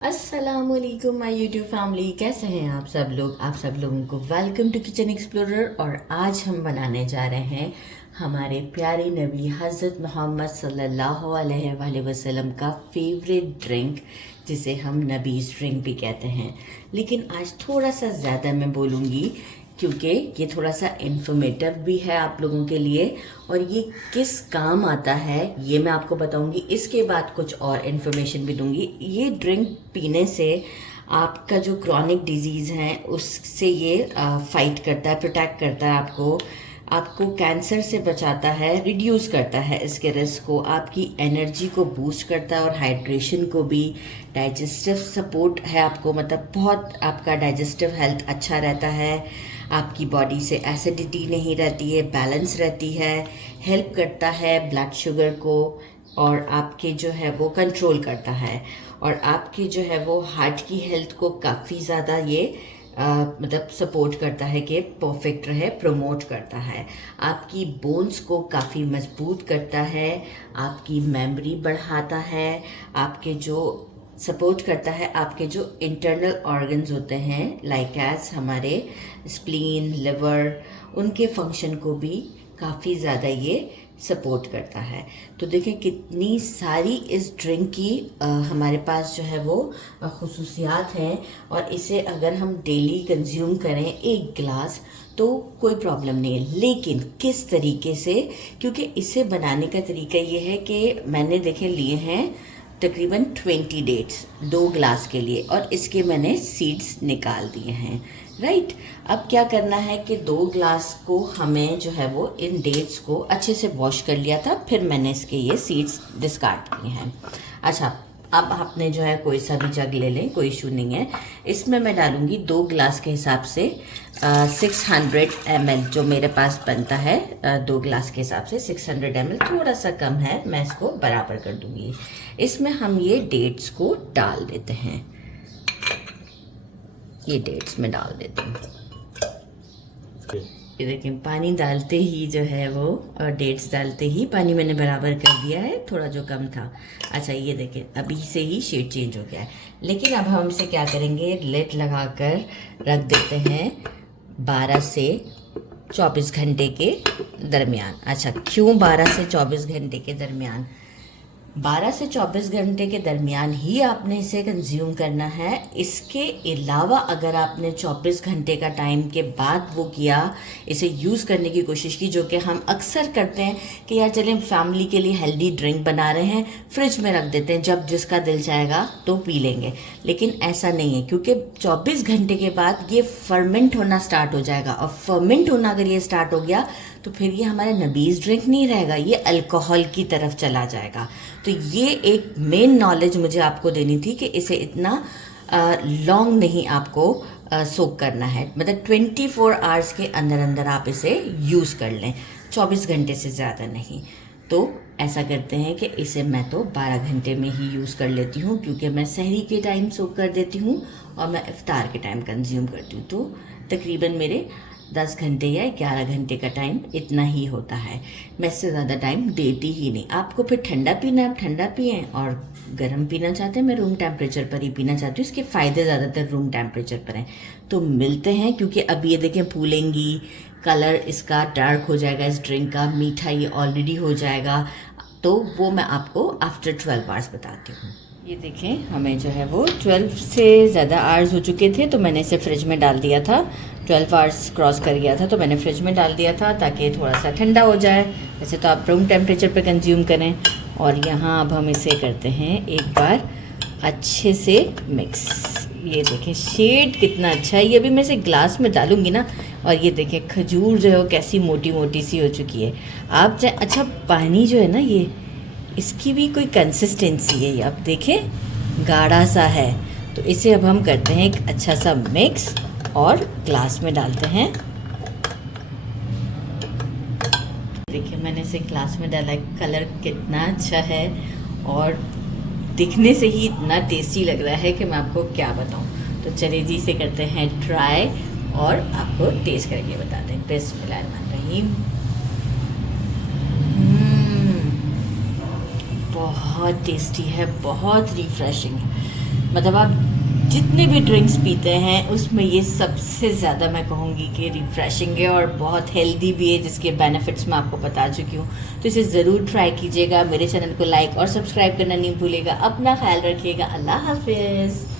अस्सलामुअलैकुम my YouTube family, कैसे हैं आप सब लोगों को वेलकम टू किचन एक्सप्लोरर। और आज हम बनाने जा रहे हैं हमारे प्यारे नबी हज़रत मोहम्मद सल्लल्लाहु अलैहि वसल्लम का फेवरेट ड्रिंक, जिसे हम नबीज़ ड्रिंक भी कहते हैं। लेकिन आज थोड़ा सा ज़्यादा मैं बोलूँगी क्योंकि ये थोड़ा सा इन्फॉर्मेटिव भी है आप लोगों के लिए, और ये किस काम आता है ये मैं आपको बताऊंगी। इसके बाद कुछ और इन्फॉर्मेशन भी दूंगी। ये ड्रिंक पीने से आपका जो क्रॉनिक डिजीज़ है उससे ये फाइट करता है, प्रोटेक्ट करता है आपको कैंसर से बचाता है, रिड्यूस करता है इसके रिस्क को, आपकी एनर्जी को बूस्ट करता है और हाइड्रेशन को भी, डाइजेस्टिव सपोर्ट है आपको, मतलब बहुत आपका डाइजेस्टिव हेल्थ अच्छा रहता है, आपकी बॉडी से एसिडिटी नहीं रहती है, बैलेंस रहती है, हेल्प करता है ब्लड शुगर को, और आपके जो है वो कंट्रोल करता है, और आपकी जो है वो हार्ट की हेल्थ को काफ़ी ज़्यादा ये मतलब सपोर्ट करता है कि परफेक्ट रहे, प्रमोट करता है, आपकी बोन्स को काफ़ी मजबूत करता है, आपकी मेमोरी बढ़ाता है, आपके जो सपोर्ट करता है आपके जो इंटरनल ऑर्गन्स होते हैं लाइक एज हमारे स्प्लीन, लिवर, उनके फंक्शन को भी काफ़ी ज़्यादा ये सपोर्ट करता है। तो देखें कितनी सारी इस ड्रिंक की हमारे पास जो है वो खुसूसियात हैं, और इसे अगर हम डेली कंज्यूम करें एक गिलास तो कोई प्रॉब्लम नहीं है। लेकिन किस तरीके से, क्योंकि इसे बनाने का तरीका ये है कि मैंने देखे लिए हैं तकरीबन 20 डेट्स 2 गिलास के लिए, और इसके मैंने सीड्स निकाल दिए हैं। राइट, अब क्या करना है कि 2 गिलास को हमें जो है वो इन डेट्स को अच्छे से वॉश कर लिया था, फिर मैंने इसके ये सीड्स डिस्कार्ड किए हैं। अच्छा, अब आपने जो है कोई सा भी जग ले लें, कोई इशू नहीं है। इसमें मैं डालूंगी 2 गिलास के हिसाब से 600 ml जो मेरे पास बनता है, 2 गिलास के हिसाब से 600 ml, थोड़ा सा कम है, मैं इसको बराबर कर दूंगी। इसमें हम ये डेट्स को डाल देते हैं, ये डेट्स में डाल देती हूँ। ये देखिए पानी डालते ही जो है वो, और डेट्स डालते ही पानी मैंने बराबर कर दिया है, थोड़ा जो कम था। अच्छा, ये देखिए अभी से ही शेड चेंज हो गया है। लेकिन अब हम इसे क्या करेंगे, लिड लगाकर रख देते हैं 12 से 24 घंटे के दरमियान। अच्छा, क्यों 12 से 24 घंटे के दरमियान? 12 से 24 घंटे के दरमियान ही आपने इसे कंज्यूम करना है। इसके अलावा अगर आपने 24 घंटे का टाइम के बाद वो किया, इसे यूज़ करने की कोशिश की, जो कि हम अक्सर करते हैं कि यार चलें फैमिली के लिए हेल्दी ड्रिंक बना रहे हैं, फ्रिज में रख देते हैं, जब जिसका दिल चाहेगा तो पी लेंगे। लेकिन ऐसा नहीं है, क्योंकि 24 घंटे के बाद ये फर्मेंट होना स्टार्ट हो जाएगा, और फर्मेंट होना अगर ये स्टार्ट हो गया तो फिर ये हमारा नबीज़ ड्रिंक नहीं रहेगा, ये अल्कोहल की तरफ चला जाएगा। तो ये एक मेन नॉलेज मुझे आपको देनी थी कि इसे इतना लॉन्ग नहीं आपको सोक करना है, मतलब 24 आवर्स के अंदर अंदर आप इसे यूज़ कर लें, 24 घंटे से ज़्यादा नहीं। तो ऐसा करते हैं कि इसे मैं तो 12 घंटे में ही यूज़ कर लेती हूँ, क्योंकि मैं सहरी के टाइम सोक कर देती हूँ और मैं इफ्तार के टाइम कंज्यूम करती हूँ। तो तकरीबन मेरे 10 घंटे या 11 घंटे का टाइम इतना ही होता है, मैं इससे ज़्यादा टाइम देती ही नहीं। आपको फिर ठंडा पीना है आप ठंडा पिएँ, और गर्म पीना चाहते हैं मैं रूम टेम्परेचर पर ही पीना चाहती हूँ। इसके फ़ायदे ज़्यादातर रूम टेम्परेचर पर हैं। तो मिलते हैं, क्योंकि अब ये देखें फूलेंगी, कलर इसका डार्क हो जाएगा, इस ड्रिंक का मीठा ये ऑलरेडी हो जाएगा, तो वो मैं आपको आफ्टर 12 आवर्स बताती हूँ। ये देखें हमें जो है वो 12 से ज़्यादा आवर्स हो चुके थे, तो मैंने इसे फ्रिज में डाल दिया था। 12 आवर्स क्रॉस कर गया था तो मैंने फ्रिज में डाल दिया था ताकि थोड़ा सा ठंडा हो जाए। वैसे तो आप रूम टेम्परेचर पे कंज्यूम करें। और यहाँ अब हम इसे करते हैं एक बार अच्छे से मिक्स। ये देखें शेड कितना अच्छा है। ये अभी मैं इसे ग्लास में डालूंगी ना, और ये देखें खजूर जो है वो कैसी मोटी मोटी सी हो चुकी है। आप चाहे, अच्छा पानी जो है ना, ये इसकी भी कोई कंसिस्टेंसी है, ये आप देखें गाढ़ा सा है। तो इसे अब हम करते हैं एक अच्छा सा मिक्स और ग्लास में डालते हैं। देखिए मैंने इसे ग्लास में डाला, कलर कितना अच्छा है और दिखने से ही इतना टेस्टी लग रहा है कि मैं आपको क्या बताऊं। तो चलिए जी इसे करते हैं ट्राई और आपको टेस्ट करके बताते हैं। बिस्मिल्लाहिर्रहमानिर्रहीम। बहुत टेस्टी है, बहुत रिफ्रेशिंग है। मतलब आप जितने भी ड्रिंक्स पीते हैं उसमें ये सबसे ज़्यादा मैं कहूँगी कि रिफ़्रेशिंग है और बहुत हेल्दी भी है, जिसके बेनिफिट्स मैं आपको बता चुकी हूँ। तो इसे ज़रूर ट्राई कीजिएगा। मेरे चैनल को लाइक और सब्सक्राइब करना नहीं भूलिएगा। अपना ख्याल रखिएगा। अल्लाह हाफिज़।